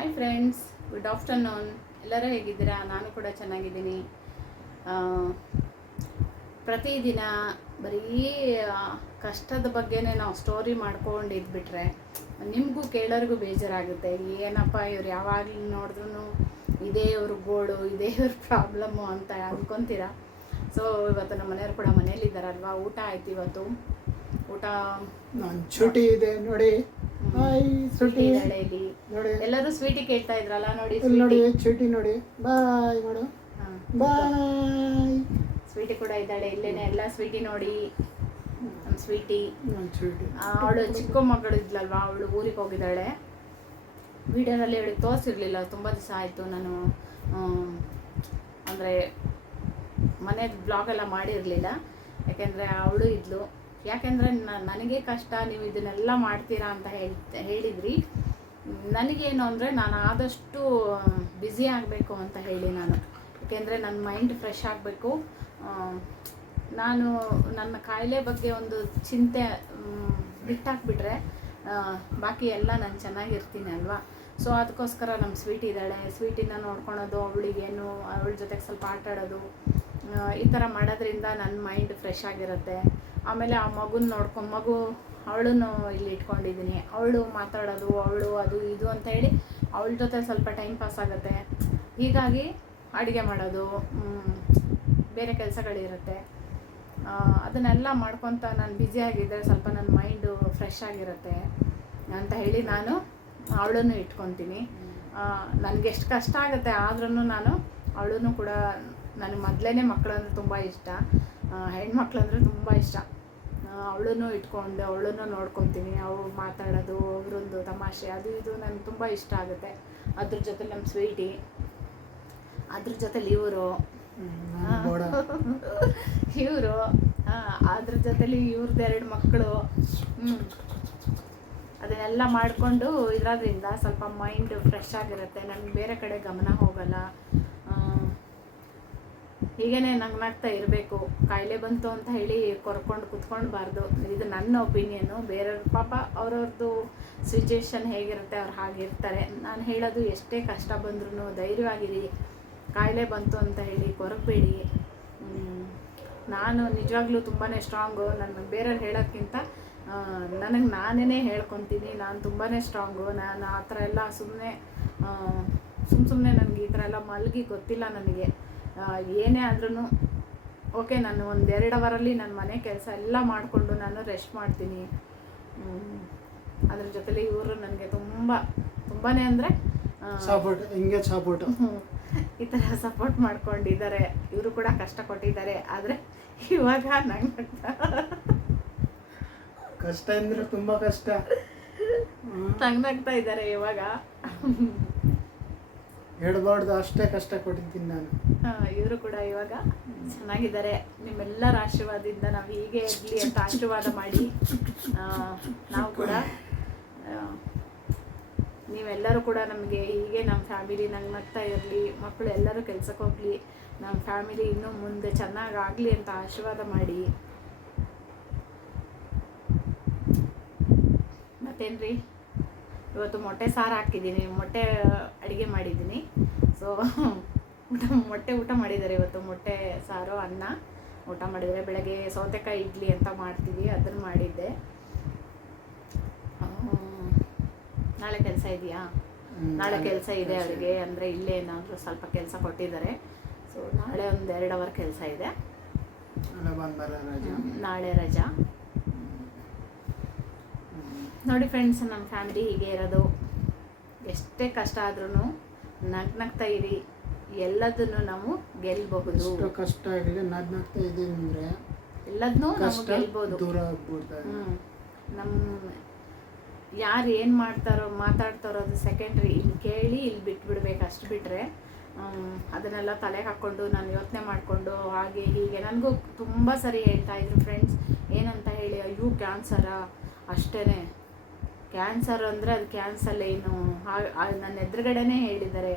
Hi friends, good afternoon. ಎಲ್ಲರೂ ಹೇಗಿದ್ದೀರಾ? ನಾನು ಕೂಡ ಚೆನ್ನಾಗಿದ್ದೀನಿ. ಆ, ಪ್ರತಿದಿನ ಬರೀ ಕಷ್ಟದ ಬಗ್ಗೆನೇ ನಾವು ಸ್ಟೋರಿ ಮಾಡ್ಕೊಂಡು ಇದ್ಬಿಟ್ರೆ ನಿಮಗೂ ಕೇಳೋರಿಗೂ ಬೇಜಾರಾಗುತ್ತೆ. ಏನಪ್ಪ ಇವ್ರು ಯಾವಾಗಲೂ ನೋಡಿದ್ರು ಇದೇ ಇವ್ರ ಗೋಳು, ಇದೇ ಇವ್ರ ಪ್ರಾಬ್ಲಮ್ಮು ಅಂತ ಅಂದ್ಕೊತೀರಾ. ಸೊ ಇವತ್ತು ನಮ್ಮ ಮನೆಯವ್ರು ಕೂಡ ಮನೇಲಿದ್ದಾರಲ್ವಾ, ಊಟ ಆಯ್ತು. ಇವತ್ತು ಊಟ ನಾನು ಚೂಟಿ ಇದೆ ನೋಡಿ. ಹಾಯ್ ಸ್ವೀಟಿ ಚೂಟಿ ಇದ್ದಾಳೆ ಇಲ್ಲಿ. ನೋಡಿ, ಎಲ್ಲರೂ ಸ್ವೀಟಿ ಕೇಳ್ತಾ ಇದ್ರಲ್ಲ, ನೋಡಿ ಇಲ್ಲಿ ನೋಡಿ ಸ್ವೀಟಿ. ಚೂಟಿ ನೋಡಿ. ಬಾಯ್ ಮಾಡು, ಬಾಯ್. ಸ್ವೀಟಿ ಕೂಡ ಇದ್ದಾಳೆ ಇಲ್ಲೇನೆ. ಎಲ್ಲ ಸ್ವೀಟಿ ನೋಡಿ, ನಮ್ಮ ಸ್ವೀಟಿ. ನಾನು ಚೂಟಿ. ಅವಳು ಚಿಕ್ಕ ಮಗಳು ಇದ್ಲಲ್ವಾ, ಅವಳು ಊರಿಗೆ ಹೋಗಿದ್ದಾಳೆ. ವಿಡಿಯೋನಲ್ಲಿ ಅವಳಿಗೆ ತೋರಿಸಿರ್ಲಿಲ್ಲ, ತುಂಬ ದಿವಸ ಆಯಿತು ನಾನು ಅಂದರೆ ಮನೆದು ಬ್ಲಾಗೆಲ್ಲ ಮಾಡಿರಲಿಲ್ಲ. ಯಾಕೆಂದರೆ ಅವಳು ಇದ್ಲು. ಯಾಕೆಂದರೆ ನನಗೆ ಕಷ್ಟ, ನೀವು ಇದನ್ನೆಲ್ಲ ಮಾಡ್ತೀರಾ ಅಂತ ಹೇಳಿದ್ರಿ. ನನಗೇನು ಅಂದರೆ ನಾನು ಆದಷ್ಟು ಬ್ಯುಸಿ ಆಗಬೇಕು ಅಂತ ಹೇಳಿ ನಾನು, ಯಾಕೆಂದರೆ ನನ್ನ ಮೈಂಡ್ ಫ್ರೆಶ್ ಆಗಬೇಕು. ನಾನು ನನ್ನ ಕಾಯಿಲೆ ಬಗ್ಗೆ ಒಂದು ಚಿಂತೆ ಬಿಟ್ಟಾಕ್ಬಿಟ್ರೆ ಬಾಕಿ ಎಲ್ಲ ನಾನು ಚೆನ್ನಾಗಿರ್ತೀನಿ ಅಲ್ವಾ. ಸೊ ಅದಕ್ಕೋಸ್ಕರ ನಮ್ಮ ಸ್ವೀಟ್ ಇದ್ದಾಳೆ. ಸ್ವೀಟಿನ ನೋಡ್ಕೊಳೋದು, ಅವಳಿಗೇನು ಅವಳ ಜೊತೆಗೆ ಸ್ವಲ್ಪ ಆಟ ಆಡೋದು, ಈ ಥರ ಮಾಡೋದ್ರಿಂದ ನನ್ನ ಮೈಂಡ್ ಫ್ರೆಶ್ ಆಗಿರುತ್ತೆ. ಆಮೇಲೆ ಆ ಮಗು ಅವಳನ್ನು ಇಲ್ಲಿ ಇಟ್ಕೊಂಡಿದ್ದೀನಿ. ಅವಳು ಮಾತಾಡೋದು, ಅವಳು ಅದು ಇದು ಅಂತ ಹೇಳಿ ಅವಳ ಜೊತೆ ಸ್ವಲ್ಪ ಟೈಮ್ ಪಾಸ್ ಆಗುತ್ತೆ. ಹೀಗಾಗಿ ಅಡುಗೆ ಮಾಡೋದು, ಬೇರೆ ಕೆಲಸಗಳಿರುತ್ತೆ, ಅದನ್ನೆಲ್ಲ ಮಾಡ್ಕೊತ ನಾನು ಬ್ಯುಸಿಯಾಗಿದ್ದರೆ ಸ್ವಲ್ಪ ನನ್ನ ಮೈಂಡು ಫ್ರೆಶ್ ಆಗಿರುತ್ತೆ ಅಂತ ಹೇಳಿ ನಾನು ಅವಳನ್ನು ಇಟ್ಕೊತೀನಿ. ನನಗೆ ಎಷ್ಟು ಕಷ್ಟ ಆಗುತ್ತೆ ಆದ್ರೂ ನಾನು ಅವಳನ್ನು ಕೂಡ, ನನಗೆ ಮೊದಲೇ ಮಕ್ಕಳಂದ್ರೆ ತುಂಬ ಇಷ್ಟ, ಹೆಣ್ಮಕ್ಳು ಅಂದರೆ ತುಂಬ ಇಷ್ಟ. ಅವಳನ್ನು ಇಟ್ಕೊಂಡು ಅವಳನ್ನು ನೋಡ್ಕೊತೀನಿ. ಅವಳು ಮಾತಾಡೋದು, ಅವರೊಂದು ತಮಾಷೆ, ಅದು ಇದು ನನಗೆ ತುಂಬ ಇಷ್ಟ ಆಗುತ್ತೆ. ಅದ್ರ ಜೊತೆ ನಮ್ಮ ಸ್ವೀಟಿ, ಅದ್ರ ಜೊತೆಲಿ ಇವರು ಅದ್ರ ಜೊತೆಲಿ ಇವ್ರದ್ದು 2 ಮಕ್ಕಳು. ಅದನ್ನೆಲ್ಲ ಮಾಡಿಕೊಂಡು ಇರೋದ್ರಿಂದ ಸ್ವಲ್ಪ ಮೈಂಡ್ ಫ್ರೆಶ್ ಆಗಿರುತ್ತೆ. ನನಗೆ ಬೇರೆ ಕಡೆ ಗಮನ ಹೋಗಲ್ಲ. ಹೀಗೇ ನಗ್ನಾಗ್ತಾ ಇರಬೇಕು. ಕಾಯಿಲೆ ಬಂತು ಅಂತ ಹೇಳಿ ಕೊರ್ಕೊಂಡು ಕುತ್ಕೊಳ್ಬಾರ್ದು. ಇದು ನನ್ನ ಒಪಿನಿಯನ್ನು. ಬೇರೆಯವ್ರ ಪಾಪ ಅವ್ರವ್ರದ್ದು ಸಿಚುವೇಶನ್ ಹೇಗಿರುತ್ತೆ ಅವ್ರು ಹಾಗಿರ್ತಾರೆ. ನಾನು ಹೇಳೋದು, ಎಷ್ಟೇ ಕಷ್ಟ ಬಂದ್ರೂ ಧೈರ್ಯವಾಗಿರಿ. ಕಾಯಿಲೆ ಬಂತು ಅಂತ ಹೇಳಿ ಕೊರಗಬೇಡಿ. ನಾನು ನಿಜವಾಗ್ಲೂ ತುಂಬಾ ಸ್ಟ್ರಾಂಗು. ನನ್ನ ಬೇರೆಯವ್ರು ಹೇಳೋಕ್ಕಿಂತ ನನಗೆ ನಾನೇ ಹೇಳ್ಕೊತೀನಿ, ನಾನು ತುಂಬಾ ಸ್ಟ್ರಾಂಗು. ನಾನು ಆ ಥರ ಎಲ್ಲ ಸುಮ್ಮನೆ ನನಗೆ ಈ ಥರ ಎಲ್ಲ ಮಲಗಿ ಗೊತ್ತಿಲ್ಲ ನನಗೆ. ಏನೇ ಆದ್ರೂ ಓಕೆ, ನಾನು 1-2 ಅವರಲ್ಲಿ ನನ್ನ ಮನೆ ಕೆಲಸ ಎಲ್ಲ ಮಾಡಿಕೊಂಡು ನಾನು ರೆಸ್ಟ್ ಮಾಡ್ತೀನಿ. ಅದ್ರ ಜೊತೆಲಿ ಇವರು ನನಗೆ ತುಂಬಾ ಅಂದರೆ ಸಪೋರ್ಟ್, ಹಿಂಗೆ ಸಪೋರ್ಟು, ಈ ಥರ ಸಪೋರ್ಟ್ ಮಾಡ್ಕೊಂಡಿದ್ದಾರೆ. ಇವರು ಕೂಡ ಕಷ್ಟ ಕೊಟ್ಟಿದ್ದಾರೆ. ಆದರೆ ಇವಾಗ ನಂಗೆ ಕಷ್ಟ ಅಂದರೆ ತುಂಬ ಕಷ್ಟ. ನಗ್ನಾಗ್ತಾ ಇದ್ದಾರೆ ಇವಾಗ. ಹೇಳ್ಬಾರ್ದು, ಅಷ್ಟೇ ಕಷ್ಟ ಕೊಟ್ಟಿದ್ದೀನಿ ನಾನು. ಇವರು ಕೂಡ ಇವಾಗ ಚೆನ್ನಾಗಿದ್ದಾರೆ. ನಿಮ್ಮೆಲ್ಲರ ಆಶೀರ್ವಾದದಿಂದ ನಾವು ಹೀಗೆ ಇರಲಿ ಅಂತ ಆಶೀರ್ವಾದ ಮಾಡಿ. ನಾವು ಕೂಡ, ನೀವೆಲ್ಲರೂ ಕೂಡ ನಮಗೆ ಹೀಗೆ ನಮ್ಮ ಫ್ಯಾಮಿಲಿ ನಗ್ನಾಗ್ತಾ ಇರಲಿ, ಮಕ್ಕಳು ಎಲ್ಲರೂ ಕೆಲ್ಸಕ್ಕೆ ಹೋಗಲಿ, ನಮ್ಮ ಫ್ಯಾಮಿಲಿ ಇನ್ನೂ ಮುಂದೆ ಚೆನ್ನಾಗಾಗಲಿ ಅಂತ ಆಶೀರ್ವಾದ ಮಾಡಿ. ಮತ್ತೇನ್ರಿ, ಇವತ್ತು ಮೊಟ್ಟೆ ಸಾರು ಹಾಕಿದ್ದೀನಿ, ಮೊಟ್ಟೆ ಅಡುಗೆ ಮಾಡಿದ್ದೀನಿ. ಸೊ ಮೊಟ್ಟೆ ಊಟ ಮಾಡಿದ್ದಾರೆ ಇವತ್ತು. ಮೊಟ್ಟೆ ಸಾರು, ಅನ್ನ ಊಟ ಮಾಡಿದ್ದಾರೆ. ಬೆಳಗ್ಗೆ ಸೌತೆಕಾಯಿ ಇಡ್ಲಿ ಅಂತ ಮಾಡ್ತೀವಿ, ಅದನ್ನು ಮಾಡಿದ್ದೆ. ನಾಳೆ ಕೆಲಸ ಇದೆಯಾ? ನಾಳೆ ಕೆಲಸ ಇದೆ ಅವರಿಗೆ. ಅಂದರೆ ಇಲ್ಲೇ ಏನಾದರೂ ಸ್ವಲ್ಪ ಕೆಲಸ ಕೊಟ್ಟಿದ್ದಾರೆ. ಸೊ ನಾಳೆ 1-2 ಅವರ್ ಕೆಲಸ ಇದೆ. ನಾಳೆ ರಜಾ. ನೋಡಿ ಫ್ರೆಂಡ್ಸ್, ನಮ್ಮ ಫ್ಯಾಮಿಲಿ ಹೀಗೆ ಇರೋದು. ಎಷ್ಟೇ ಕಷ್ಟ ಆದ್ರೂ ನಗ್ನಾಗ್ತಾ ಇರಿ, ಎಲ್ಲದನ್ನು ನಾವು ಗೆಲ್ಲಬಹುದು. ಕಷ್ಟ ಆಗಿದೆ, ನಗ್ನಾಗ್ತಾ ಇದೆ ಅಂದರೆ ಎಲ್ಲದನ್ನೂ ನಾವು ಗೆಲ್ಬೋದು. ನಮ್ಮ ಯಾರು ಏನು ಮಾತಾಡ್ತಾರೋ ಅದು ಸೆಕೆಂಡ್ರಿ. ಇಲ್ಲಿ ಕೇಳಿ ಇಲ್ಲಿ ಬಿಟ್ಬಿಡ್ಬೇಕು, ಅಷ್ಟು ಬಿಟ್ಟರೆ ಅದನ್ನೆಲ್ಲ ತಲೆಗೆ ಹಾಕ್ಕೊಂಡು ನಾನು ಯೋಚನೆ ಮಾಡಿಕೊಂಡು ಹಾಗೆ ಹೀಗೆ. ನನಗೂ ತುಂಬ ಸರಿ ಹೇಳ್ತಾ ಇದ್ರು ಫ್ರೆಂಡ್ಸ್, ಏನಂತ ಹೇಳಿ, ಅಯ್ಯೋ ಕ್ಯಾನ್ಸರಾ, ಅಷ್ಟೇ, ಕ್ಯಾನ್ಸರ್ ಅಂದರೆ ಅದು ಕ್ಯಾನ್ಸರ್ ಏನು, ನನ್ನ ಎದುರುಗಡೆನೇ ಹೇಳಿದ್ದಾರೆ.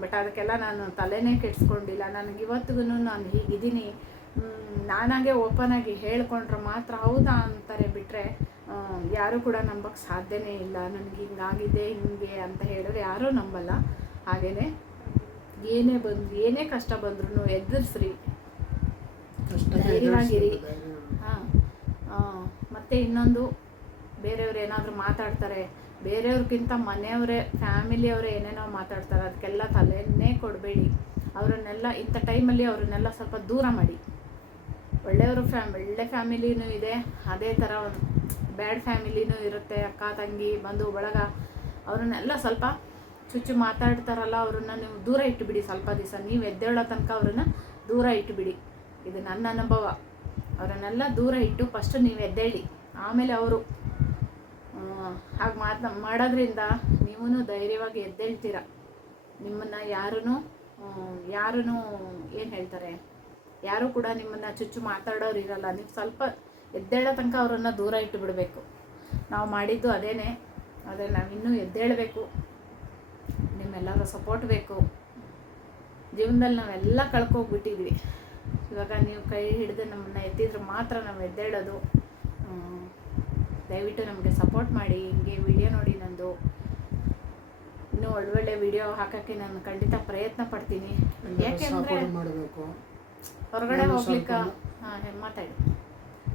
ಬಟ್ ಅದಕ್ಕೆಲ್ಲ ನಾನು ತಲೆನೇ ಕೆಡಿಸ್ಕೊಂಡಿಲ್ಲ. ನನಗಿವತ್ತಿಗೂ ನಾನು ಹೀಗಿದ್ದೀನಿ, ನಾನಾಗೆ ಓಪನ್ ಆಗಿ ಹೇಳ್ಕೊಂಡ್ರೆ ಮಾತ್ರ ಹೌದಾ ಅಂತಾರೆ. ಬಿಟ್ಟರೆ ಯಾರೂ ಕೂಡ ನಂಬಕ್ಕೆ ಸಾಧ್ಯನೇ ಇಲ್ಲ. ನನಗೆ ಹಿಂಗಾಗಿದೆ ಹಿಂಗೆ ಅಂತ ಹೇಳಿದ್ರೆ ಯಾರೂ ನಂಬಲ್ಲ. ಹಾಗೆಯೇ ಏನೇ ಕಷ್ಟ ಬಂದ್ರೂ ಎದುರಿಸ್ರಿ, ಧೈರ್ಯವಾಗಿರಿ. ಮತ್ತು ಇನ್ನೊಂದು, ಬೇರೆಯವ್ರು ಏನಾದರೂ ಮಾತಾಡ್ತಾರೆ, ಬೇರೆಯವ್ರಿಗಿಂತ ಮನೆಯವರೇ ಫ್ಯಾಮಿಲಿಯವರೇ ಏನೇನೋ ಮಾತಾಡ್ತಾರೆ, ಅದಕ್ಕೆಲ್ಲ ತಲೆನೇ ಕೊಡಬೇಡಿ. ಅವರನ್ನೆಲ್ಲ ಇಂಥ ಟೈಮಲ್ಲಿ ಅವ್ರನ್ನೆಲ್ಲ ಸ್ವಲ್ಪ ದೂರ ಮಾಡಿ. ಒಳ್ಳೆ ಫ್ಯಾಮಿಲಿನೂ ಇದೆ, ಅದೇ ಥರ ಒಂದು ಬ್ಯಾಡ್ ಫ್ಯಾಮಿಲಿನೂ ಇರುತ್ತೆ. ಅಕ್ಕ ತಂಗಿ ಬಂಧು ಬಳಗ ಅವ್ರನ್ನೆಲ್ಲ ಸ್ವಲ್ಪ ಚುಚ್ಚು ಮಾತಾಡ್ತಾರಲ್ಲ, ಅವ್ರನ್ನ ನೀವು ದೂರ ಇಟ್ಟುಬಿಡಿ. ಸ್ವಲ್ಪ ದಿವಸ ನೀವು ಎದ್ದೇಳೋ ತನಕ ಅವ್ರನ್ನ ದೂರ ಇಟ್ಟುಬಿಡಿ. ಇದು ನನ್ನ ಅನುಭವ. ಅವರನ್ನೆಲ್ಲ ದೂರ ಇಟ್ಟು ಫಸ್ಟ್ ನೀವು ಎದ್ದೇಳಿ, ಆಮೇಲೆ ಅವರು ಹಾಗೆ ಮಾಡೋದ್ರಿಂದ ನೀವೂ ಧೈರ್ಯವಾಗಿ ಎದ್ದೇಳ್ತೀರ. ನಿಮ್ಮನ್ನು ಯಾರೂ ಏನು ಹೇಳ್ತಾರೆ, ಯಾರೂ ಕೂಡ ನಿಮ್ಮನ್ನು ಚುಚ್ಚು ಮಾತಾಡೋರು ಇರಲ್ಲ. ನೀವು ಸ್ವಲ್ಪ ಎದ್ದೇಳೋ ತನಕ ಅವರನ್ನು ದೂರ ಇಟ್ಟು ಬಿಡಬೇಕು. ನಾವು ಮಾಡಿದ್ದು ಅದೇನೇ. ಆದರೆ ನಾವಿನ್ನೂ ಎದ್ದೇಳಬೇಕು. ನಿಮ್ಮೆಲ್ಲರ ಸಪೋರ್ಟ್ ಬೇಕು. ಜೀವನದಲ್ಲಿ ನಾವೆಲ್ಲ ಕಳ್ಕೊಬಿಟ್ಟಿದ್ವಿ. ಇವಾಗ ನೀವು ಕೈ ಹಿಡಿದು ನಮ್ಮನ್ನು ಎತ್ತಿದ್ರೆ ಮಾತ್ರ ನಾವು ಎದ್ದೇಳೋದು. ದಯವಿಟ್ಟು ನಮಗೆ ಸಪೋರ್ಟ್ ಮಾಡಿ. ಹಿಂಗೆ ವಿಡಿಯೋ ನೋಡಿ ನಂದು ಇನ್ನೂ ಒಳ್ಳೊಳ್ಳೆ ವಿಡಿಯೋ ಹಾಕೋಕ್ಕೆ ನಾನು ಖಂಡಿತ ಪ್ರಯತ್ನ ಪಡ್ತೀನಿ. ಯಾಕೆಂದರೆ ಹೊರಗಡೆ ಹೋಗ್ಲಿಕ್ಕೆ ಮಾತಾಡಿ.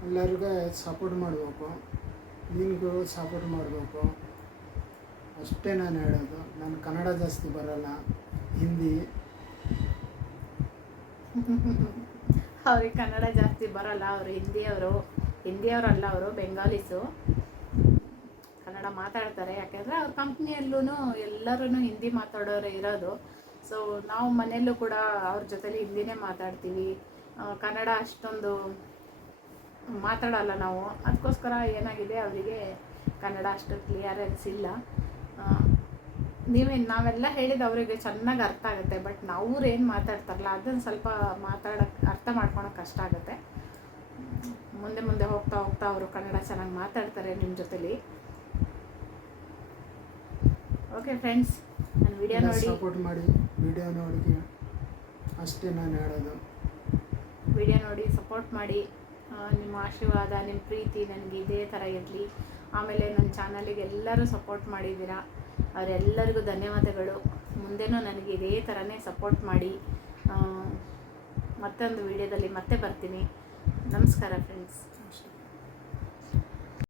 ಎಲ್ಲರಿಗೂ ಸಪೋರ್ಟ್ ಮಾಡಬೇಕು, ನಿನಗೂ ಸಪೋರ್ಟ್ ಮಾಡಬೇಕು ಅಷ್ಟೇ ನಾನು ಹೇಳೋದು. ನಾನು ಕನ್ನಡ ಜಾಸ್ತಿ ಬರಲ್ಲ, ಹಿಂದಿ. ಅವ್ರಿಗೆ ಕನ್ನಡ ಜಾಸ್ತಿ ಬರಲ್ಲ. ಅವರು ಹಿಂದಿಯವರಲ್ಲ, ಅವರು ಬೆಂಗಾಲಿಸು. ಕನ್ನಡ ಮಾತಾಡ್ತಾರೆ, ಯಾಕೆಂದರೆ ಅವ್ರ ಕಂಪ್ನಿಯಲ್ಲೂ ಎಲ್ಲರೂ ಹಿಂದಿ ಮಾತಾಡೋರು ಇರೋದು. ಸೊ ನಾವು ಮನೆಯಲ್ಲೂ ಕೂಡ ಅವ್ರ ಜೊತೆಲಿ ಹಿಂದಿನೇ ಮಾತಾಡ್ತೀವಿ. ಕನ್ನಡ ಅಷ್ಟೊಂದು ಮಾತಾಡಲ್ಲ ನಾವು. ಅದಕ್ಕೋಸ್ಕರ ಏನಾಗಿದೆ, ಅವರಿಗೆ ಕನ್ನಡ ಅಷ್ಟು ಕ್ಲಿಯರೆನ್ಸ್ ಇಲ್ಲ. ನಾವೆಲ್ಲ ಹೇಳಿದ ಅವರಿಗೆ ಚೆನ್ನಾಗಿ ಅರ್ಥ ಆಗುತ್ತೆ. ಬಟ್ ಅವ್ರೇನು ಮಾತಾಡ್ತಾರಲ್ಲ ಅದನ್ನು ಸ್ವಲ್ಪ ಅರ್ಥ ಮಾಡ್ಕೊಳಕ್ಕೆ ಕಷ್ಟ ಆಗುತ್ತೆ. ಮುಂದೆ ಹೋಗ್ತಾ ಅವರು ಕನ್ನಡ ಚೆನ್ನಾಗಿ ಮಾತಾಡ್ತಾರೆ ನಿಮ್ಮ ಜೊತೆಲಿ. ಓಕೆ ಫ್ರೆಂಡ್ಸ್, ನಾನು ವಿಡಿಯೋ ನೋಡಿ ಸಪೋರ್ಟ್ ಮಾಡಿ. ವಿಡಿಯೋ ನೋಡಿ ಅಷ್ಟೇ ನಾನು ಹೇಳೋದು. ವಿಡಿಯೋ ನೋಡಿ ಸಪೋರ್ಟ್ ಮಾಡಿ. ನಿಮ್ಮ ಆಶೀರ್ವಾದ, ನಿಮ್ಮ ಪ್ರೀತಿ ನನಗೆ ಇದೇ ಥರ ಇರಲಿ. ಆಮೇಲೆ ನನ್ನ ಚಾನಲಿಗೆ ಎಲ್ಲರೂ ಸಪೋರ್ಟ್ ಮಾಡಿದ್ದೀರಾ, ಅವರೆಲ್ಲರಿಗೂ ಧನ್ಯವಾದಗಳು. ಮುಂದೆನೂ ನನಗೆ ಇದೇ ಥರನೇ ಸಪೋರ್ಟ್ ಮಾಡಿ. ಮತ್ತೊಂದು ವಿಡಿಯೋದಲ್ಲಿ ಮತ್ತೆ ಬರ್ತೀನಿ. ನಮಸ್ಕಾರ ಫ್ರೆಂಡ್ಸ್.